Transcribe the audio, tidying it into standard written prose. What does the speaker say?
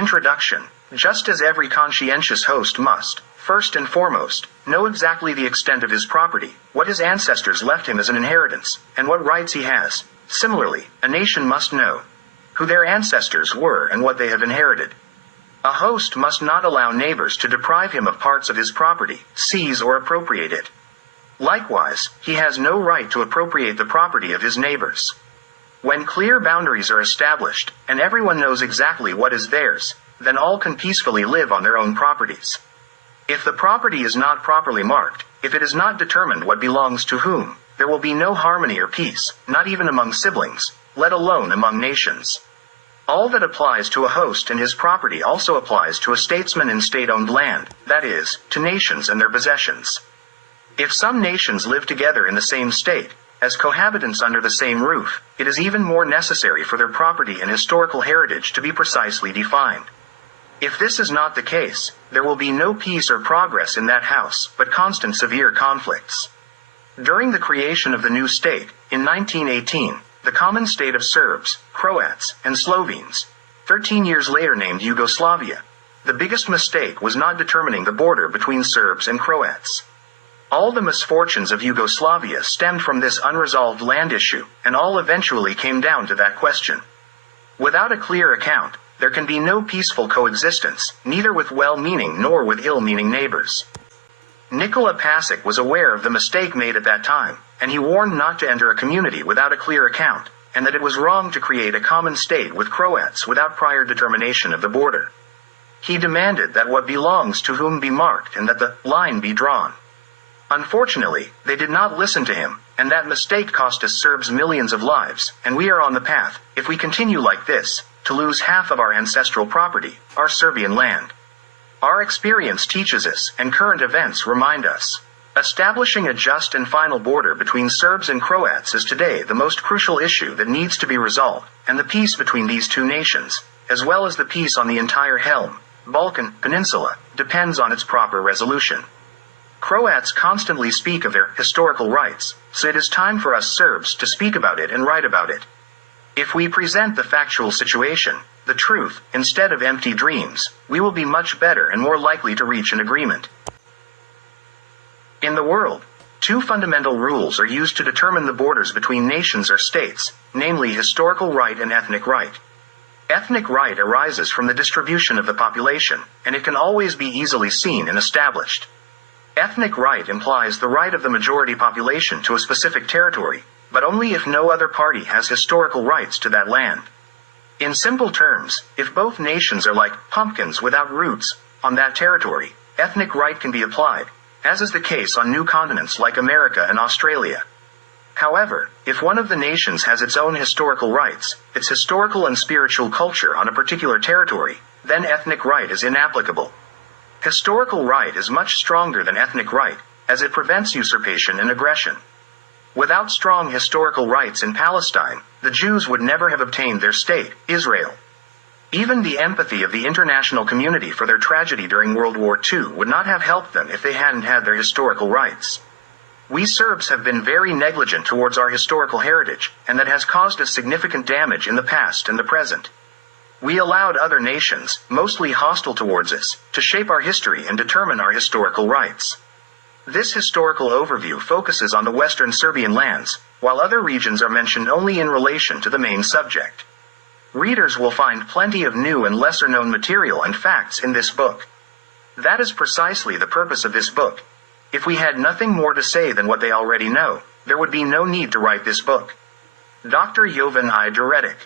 Introduction. Just as every conscientious host must, first and foremost, know exactly the extent of his property, what his ancestors left him as an inheritance, and what rights he has, similarly, a nation must know who their ancestors were and what they have inherited. A host must not allow neighbors to deprive him of parts of his property, seize or appropriate it. Likewise, he has no right to appropriate the property of his neighbors. When clear boundaries are established, and everyone knows exactly what is theirs, then all can peacefully live on their own properties. If the property is not properly marked, if it is not determined what belongs to whom, there will be no harmony or peace, not even among siblings, let alone among nations. All that applies to a host and his property also applies to a statesman in state-owned land, that is, to nations and their possessions. If some nations live together in the same state, as cohabitants under the same roof, it is even more necessary for their property and historical heritage to be precisely defined. If this is not the case, there will be no peace or progress in that house, but constant severe conflicts. During the creation of the new state, in 1918, the common state of Serbs, Croats, and Slovenes, 13 years later named Yugoslavia, the biggest mistake was not determining the border between Serbs and Croats. All the misfortunes of Yugoslavia stemmed from this unresolved land issue, and all eventually came down to that question. Without a clear account, there can be no peaceful coexistence, neither with well-meaning nor with ill-meaning neighbors. Nikola Pasic was aware of the mistake made at that time, and he warned not to enter a community without a clear account, and that it was wrong to create a common state with Croats without prior determination of the border. He demanded that what belongs to whom be marked and that the line be drawn. Unfortunately, they did not listen to him, and that mistake cost us Serbs millions of lives, and we are on the path, if we continue like this, to lose half of our ancestral property, our Serbian land. Our experience teaches us, and current events remind us. Establishing a just and final border between Serbs and Croats is today the most crucial issue that needs to be resolved, and the peace between these two nations, as well as the peace on the entire Helm, Balkan, Peninsula, depends on its proper resolution. Croats constantly speak of their historical rights, so it is time for us Serbs to speak about it and write about it. If we present the factual situation, the truth, instead of empty dreams, we will be much better and more likely to reach an agreement. In the world, two fundamental rules are used to determine the borders between nations or states, namely historical right and ethnic right. Ethnic right arises from the distribution of the population, and it can always be easily seen and established. Ethnic right implies the right of the majority population to a specific territory, but only if no other party has historical rights to that land. In simple terms, if both nations are like pumpkins without roots on that territory, ethnic right can be applied, as is the case on new continents like America and Australia. However, if one of the nations has its own historical rights, its historical and spiritual culture on a particular territory, then ethnic right is inapplicable. Historical right is much stronger than ethnic right, as it prevents usurpation and aggression. Without strong historical rights in Palestine, the Jews would never have obtained their state, Israel. Even the empathy of the international community for their tragedy during World War II would not have helped them if they hadn't had their historical rights. We Serbs have been very negligent towards our historical heritage, and that has caused us significant damage in the past and the present. We allowed other nations, mostly hostile towards us, to shape our history and determine our historical rights. This historical overview focuses on the Western Serbian lands, while other regions are mentioned only in relation to the main subject. Readers will find plenty of new and lesser-known material and facts in this book. That is precisely the purpose of this book. If we had nothing more to say than what they already know, there would be no need to write this book. Dr. Jovan Deretic.